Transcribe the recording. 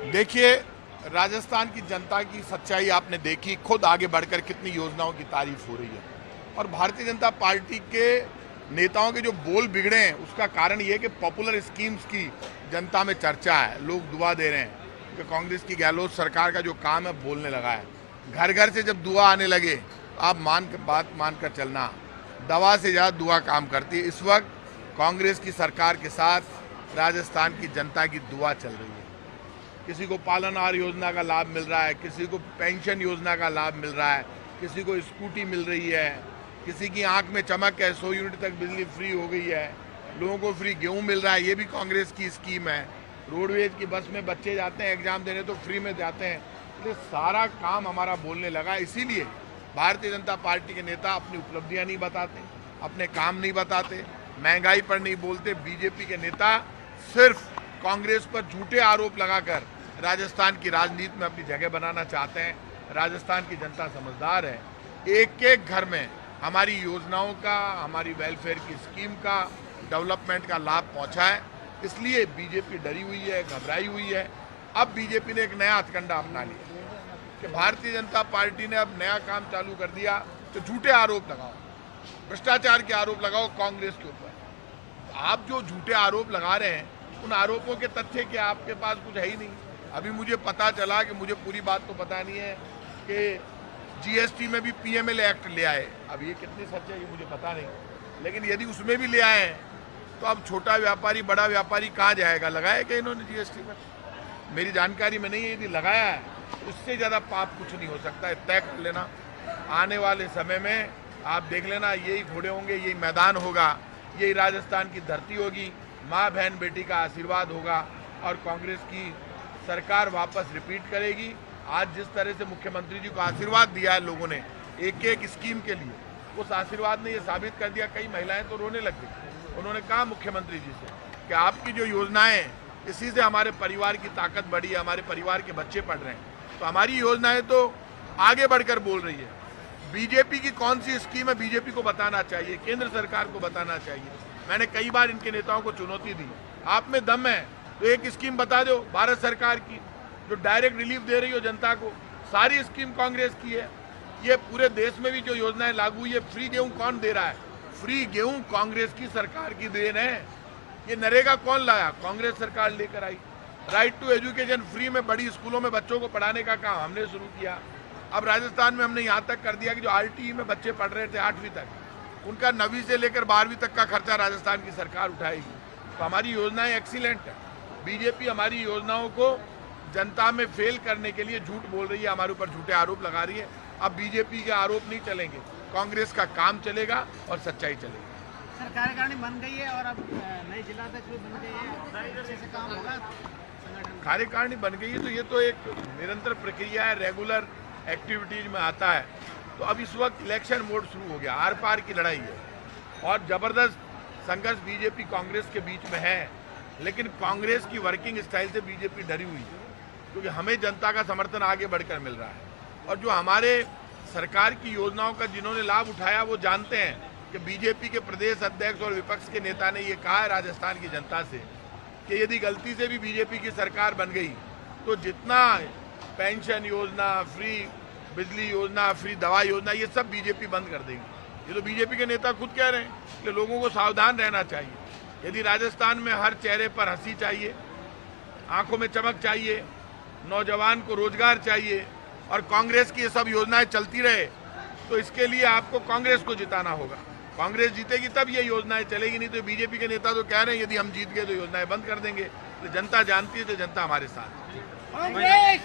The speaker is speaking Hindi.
देखिए, राजस्थान की जनता की सच्चाई आपने देखी, खुद आगे बढ़कर कितनी योजनाओं की तारीफ हो रही है। और भारतीय जनता पार्टी के नेताओं के जो बोल बिगड़े हैं उसका कारण ये है कि पॉपुलर स्कीम्स की जनता में चर्चा है, लोग दुआ दे रहे हैं कि कांग्रेस की गहलोत सरकार का जो काम है बोलने लगा है। घर घर से जब दुआ आने लगे, आप बात मानकर चलना, दवा से ज़्यादा दुआ काम करती है। इस वक्त कांग्रेस की सरकार के साथ राजस्थान की जनता की दुआ चल रही है। किसी को पालनहार योजना का लाभ मिल रहा है, किसी को पेंशन योजना का लाभ मिल रहा है, किसी को स्कूटी मिल रही है, किसी की आंख में चमक है, 100 यूनिट तक बिजली फ्री हो गई है, लोगों को फ्री गेहूं मिल रहा है, ये भी कांग्रेस की स्कीम है। रोडवेज की बस में बच्चे जाते हैं एग्जाम देने तो फ्री में जाते हैं। तो सारा काम हमारा बोलने लगा। इसीलिए भारतीय जनता पार्टी के नेता अपनी उपलब्धियां नहीं बताते, अपने काम नहीं बताते, महंगाई पर नहीं बोलते। बीजेपी के नेता सिर्फ कांग्रेस पर झूठे आरोप लगाकर राजस्थान की राजनीति में अपनी जगह बनाना चाहते हैं। राजस्थान की जनता समझदार है, एक एक घर में हमारी योजनाओं का, हमारी वेलफेयर की स्कीम का, डेवलपमेंट का लाभ पहुंचा है। इसलिए बीजेपी डरी हुई है, घबराई हुई है। अब बीजेपी ने एक नया हथकंडा अपना लिया कि भारतीय जनता पार्टी ने अब नया काम चालू कर दिया तो झूठे आरोप लगाओ, भ्रष्टाचार के आरोप लगाओ कांग्रेस के ऊपर। आप जो झूठे आरोप लगा रहे हैं उन आरोपों के तथ्य क्या, आपके पास कुछ है ही नहीं। अभी मुझे पता चला कि मुझे पूरी बात तो पता नहीं है कि जीएसटी में भी पीएमएल एक्ट ले आए। अब ये कितनी सच है ये मुझे पता नहीं, लेकिन यदि उसमें भी ले आए तो अब छोटा व्यापारी बड़ा व्यापारी कहाँ जाएगा? लगाया क्या इन्होंने जीएसटी में? मेरी जानकारी में नहीं है। यदि लगाया है उससे ज़्यादा पाप कुछ नहीं हो सकता है। तय कर लेना, आने वाले समय में आप देख लेना, यही घोड़े होंगे, यही मैदान होगा, यही राजस्थान की धरती होगी, माँ बहन बेटी का आशीर्वाद होगा और कांग्रेस की सरकार वापस रिपीट करेगी। आज जिस तरह से मुख्यमंत्री जी को आशीर्वाद दिया है लोगों ने एक एक स्कीम के लिए, उस आशीर्वाद ने ये साबित कर दिया। कई महिलाएं तो रोने लग गई। उन्होंने कहा मुख्यमंत्री जी से कि आपकी जो योजनाएं, इसी से हमारे परिवार की ताकत बढ़ी है, हमारे परिवार के बच्चे पढ़ रहे हैं। तो हमारी योजनाएं तो आगे बढ़कर बोल रही है। बीजेपी की कौन सी स्कीम है बीजेपी को बताना चाहिए, केंद्र सरकार को बताना चाहिए। मैंने कई बार इनके नेताओं को चुनौती दी, आप में दम है तो एक स्कीम बता दो भारत सरकार की जो डायरेक्ट रिलीफ दे रही हो जनता को। सारी स्कीम कांग्रेस की है। ये पूरे देश में भी जो योजनाएं लागू हुई है, फ्री गेहूं कौन दे रहा है? फ्री गेहूं कांग्रेस की सरकार की देन है। ये नरेगा कौन लाया? कांग्रेस सरकार लेकर आई। राइट टू एजुकेशन फ्री में बड़ी स्कूलों में बच्चों को पढ़ाने का काम हमने शुरू किया। अब राजस्थान में हमने यहाँ तक कर दिया कि जो आरटीई में बच्चे पढ़ रहे थे 8वीं तक, उनका 9वीं से लेकर 12वीं तक का खर्चा राजस्थान की सरकार उठाएगी। तो हमारी योजनाएं एक्सीलेंट है। बीजेपी हमारी योजनाओं को जनता में फेल करने के लिए झूठ बोल रही है, हमारे ऊपर झूठे आरोप लगा रही है। अब बीजेपी के आरोप नहीं चलेंगे, कांग्रेस का काम चलेगा और सच्चाई चलेगी। सर, कार्यकारिणी बन गई है और अब नई जिलाध्यक्ष भी बन गई है, अच्छे से काम होगा संगठन। कार्यकारिणी बन गई है तो ये तो एक निरंतर प्रक्रिया है, रेगुलर एक्टिविटीज में आता है। तो अब इस वक्त इलेक्शन मोड शुरू हो गया, आर पार की लड़ाई है और जबरदस्त संघर्ष बीजेपी कांग्रेस के बीच में है। लेकिन कांग्रेस की वर्किंग स्टाइल से बीजेपी डरी हुई है, क्योंकि हमें जनता का समर्थन आगे बढ़कर मिल रहा है। और जो हमारे सरकार की योजनाओं का जिन्होंने लाभ उठाया वो जानते हैं कि बीजेपी के प्रदेश अध्यक्ष और विपक्ष के नेता ने ये कहा है राजस्थान की जनता से कि यदि गलती से भी बीजेपी की सरकार बन गई तो जितना पेंशन योजना, फ्री बिजली योजना, फ्री दवा योजना, ये सब बीजेपी बंद कर देगी। ये तो बीजेपी के नेता खुद कह रहे हैं कि लोगों को सावधान रहना चाहिए। यदि राजस्थान में हर चेहरे पर हंसी चाहिए, आंखों में चमक चाहिए, नौजवान को रोजगार चाहिए और कांग्रेस की ये सब योजनाएं चलती रहे, तो इसके लिए आपको कांग्रेस को जिताना होगा। कांग्रेस जीतेगी तब ये योजनाएं चलेगी, नहीं तो बीजेपी के नेता तो कह रहे हैं यदि हम जीत गए तो योजनाएं बंद कर देंगे। तो जनता जानती है, तो जनता हमारे साथ है।